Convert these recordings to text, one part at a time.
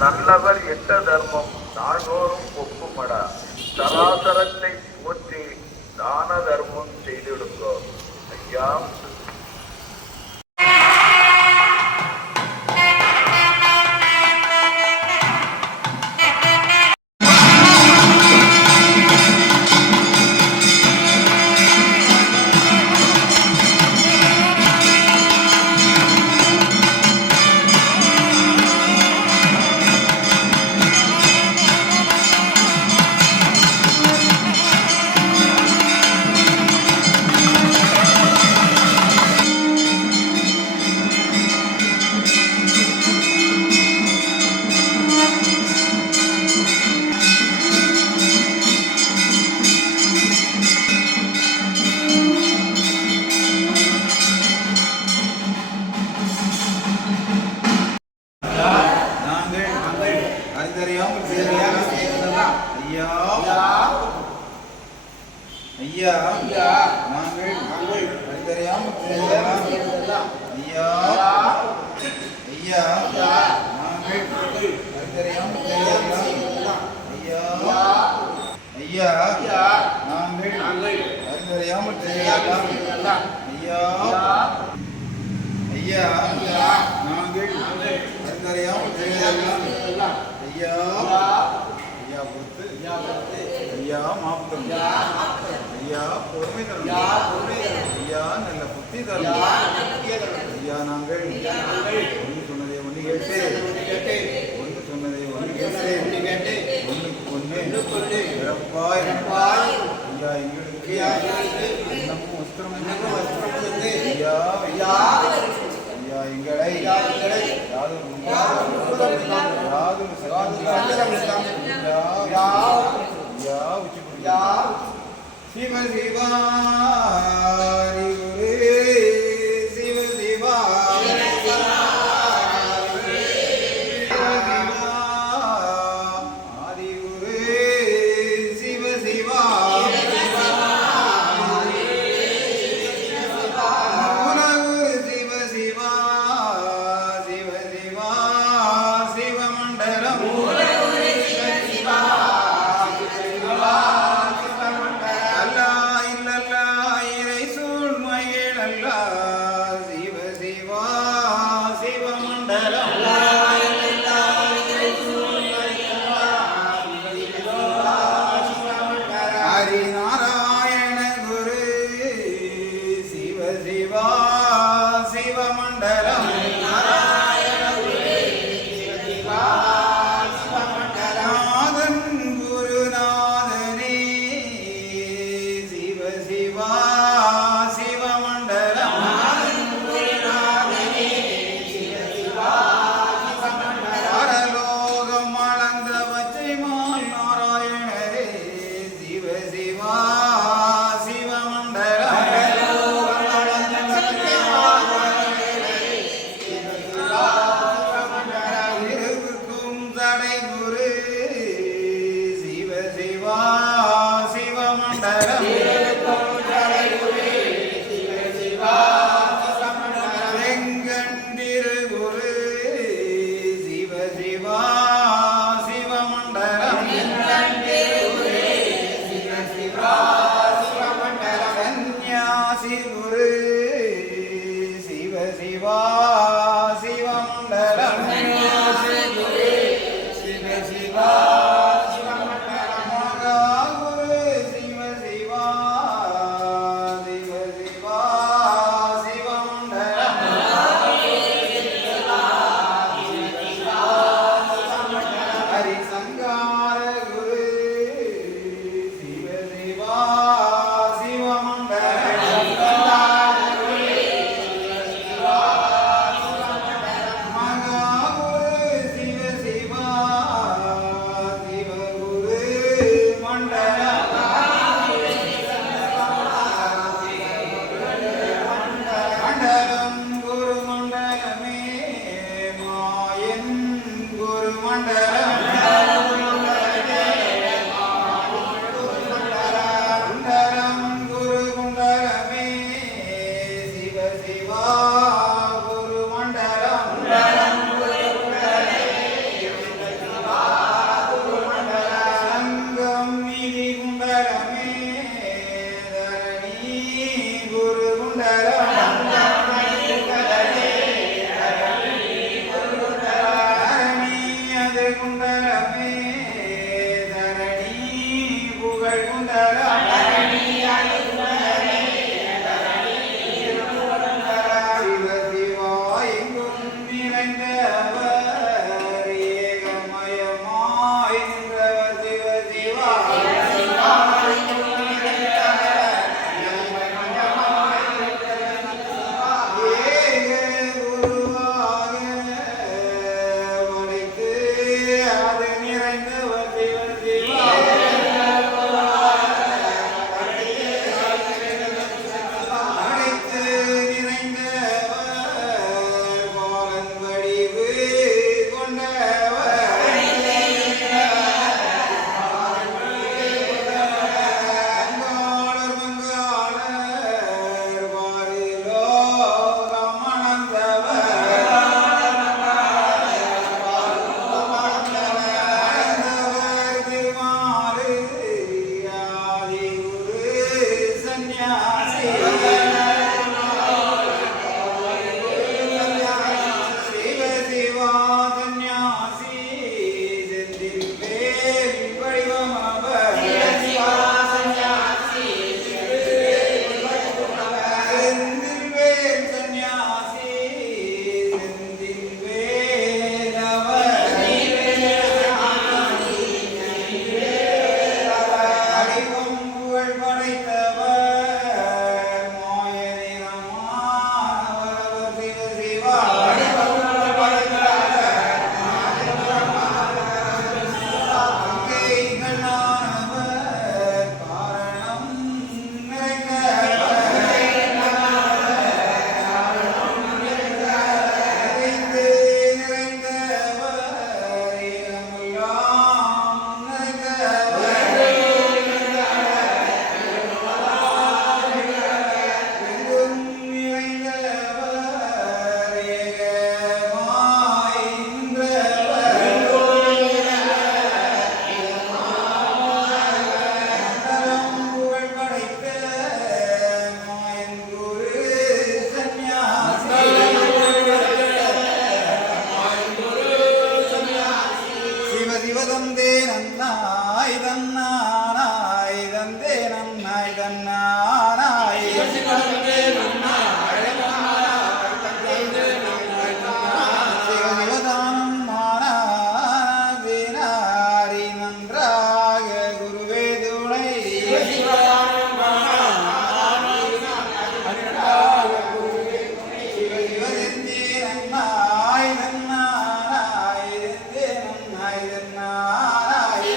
நல்லவர் எட்ட தர்மம் நாள்தோறும் ஒப்புமடா. சராசரத்தை போற்றி தான தர்மம் செய்திடுங்கோ. ஐயா ஐயா நாங்கள் அறிந்தறியாமல் செய்ததெல்லாம் ஐயா ஐயா நாங்கள் அறிந்தறியாமல் செய்ததெல்லாம் ஐயா ஐயா நாங்கள் அறிந்தறியாமல் செய்ததெல்லாம் ஐயா ஐயா நாங்கள் அறிந்தறியாமல் செய்ததெல்லாம் ஐயா ஐயா பொறுத்து ஐயா மாப்தம் ஐயா பொறுமை தரும் ஐயா நல்ல புத்தி தரும் ஐயா நாங்கள் ஒன்று சொன்னதை ஒன்று கேட்டு ஒன்று சொன்னதை ஒன்று கேட்டு ஒன்றுக்கு ஒன்று பிறப்பாய் ஐயா எங்களுக்கு இன்னமும் வஸ்திரம் ஐயா ஐயா ஐயா எங்களை யாதொரு சிவ சிவா சிவ சிவா ஆதிகுரு சிவ சிவா மூலகுரு சிவ சிவா சிவ சிவா சிவமண்டலம் ஹரிநாராயண குரு சிவ சிவா சிவமண்டலம் நாதன் குருநாதனே சிவ சிவா சிவமண்டலம் பரலோகம் அளந்த பச்சைமால் நாராயணரே சிவ சிவா சிவமண்டலம் திருவுக்கும் தடை குரு சிவ சிவா சிவமண்டலம் வெங்கண்டிரு குரு சிவ சிவா சிவமண்டலம் சந்நியாசி குரு சிவ சிவா சிவமண்டலம் மகாகுரு சிவ சிவா சிவ சிவா சிவமண்டலம் ஹரிசங்கார குரு சிவ சிவா சிவமண்டலம் மகாகுரு சிவ சிவா சிவகுரு மண்டலம் மண்டலம் குரு மண்டலமே மாயன் குரு மண்டலம் மண்டலம் குரு மண்டலமே சிவ சிவா குரு மண்டலம் நன்னாய் தன்னானாய் தந்தே நன்னாய் தன்னானாய் சிவதானம் மானாரி நன்றாக குருவே துணை சிவதெந்தே நன்னாய் தன்னானாய் தந்தே நன்னாய் தன்னானாய்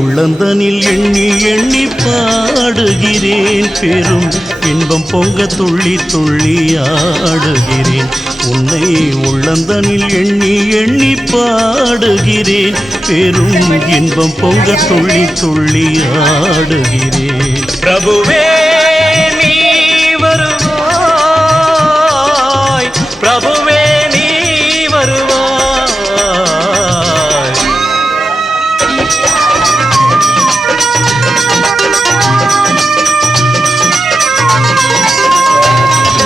உள்ளந்தனில் எண்ணி எண்ணி பாடுகிறேன், பெரும் இன்பம் பொங்க துள்ளி துள்ளி ஆடுகிறேன். உன்னை உள்ளந்தனில் எண்ணி எண்ணி பாடுகிறேன், பெரும் இன்பம் பொங்க துள்ளி துள்ளி ஆடுகிறேன். பிரபுவே நீ வருவாய், பிரபுவே நீ வருவாய்.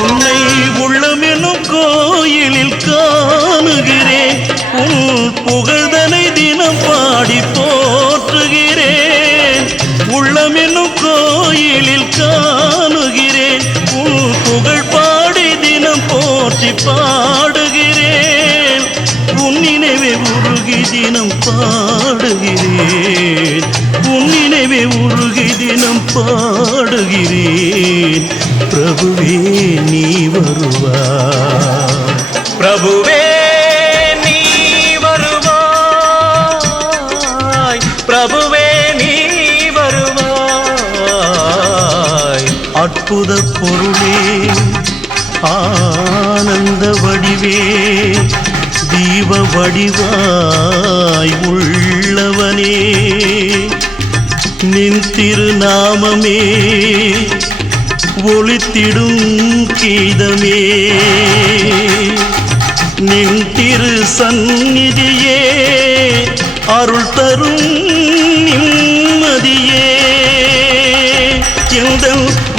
உன்னை உள்ளமெனும் கோயிலில் காணுகிறேன், உன் புகழ்தனை தினம் பாடி போற்றுகிறேன். உள்ளமெனும் கோயிலில் காணுகிறேன், உன் புகழ் பாடி தினம் போற்றி பாடுகிறேன். உன் நினைவே உருகி தினம் பாடுகிறேன், உன் நினைவே உருகி தினம் பாடுகிறேன். பிரபுவே நீ வருவாய், பிரபுவே நீ வருவாய், பிரபுவே நீ வருவாய். அற்புத பொருளே, ஆனந்த வடிவே, தீப வடிவாய் உள்ளவனே, நின் திருநாமமே ஒளித்திடும் கீதமே. நின் திரு சந்நிதியே அருள் தரும் நிம்மதியே. எந்த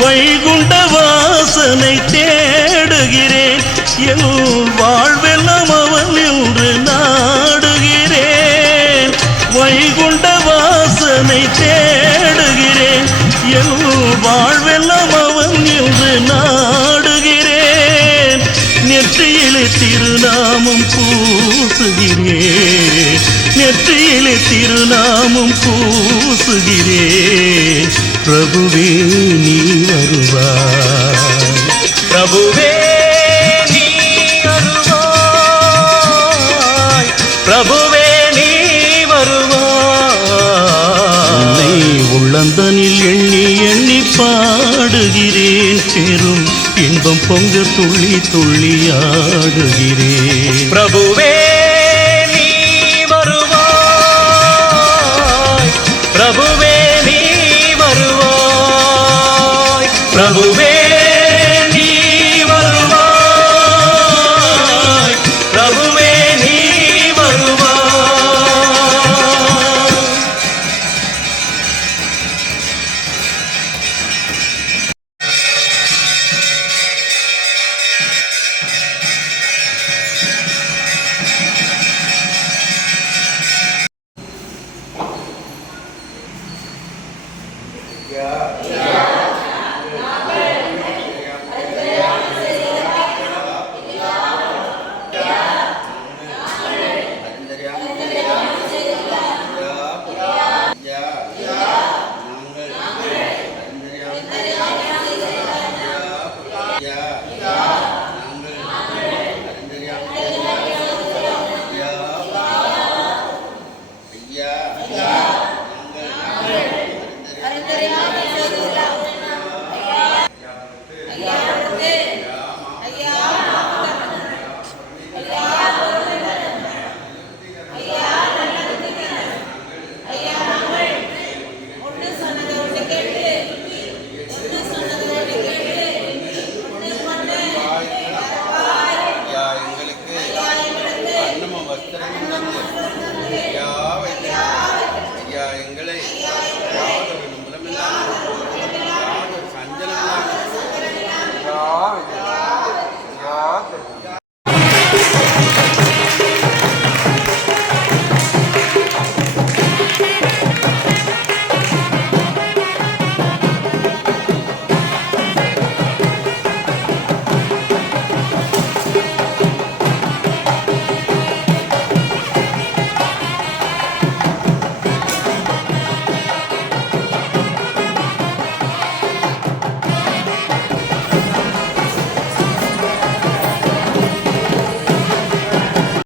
வைகுண்ட வாசனை தேடுகிறேன், என் வாழ்வெல்லாம் அவன் என்று நாடுகிறேன். வைகுண்ட வாசனை தேடுகிறேன், என் வாழ்வெல்லாம் அவன் என்று நாடுகிறேன். நெற்றியிலே திருநாமம் பூசுகிறேன், நெற்றியிலே திருநாமம் பூசுகிறேன். பிரபுவே நீ வருவாய், பிரபுவே நீ வருவாய், பிரபுவே நீ வருவாய். உள்ளந்தனில் எண்ணி எண்ணி பாடுகிறேன் பெரும் இன்பம் பொங்க துள்ளி துள்ளி ஆடுகிறேன் பிரபுவே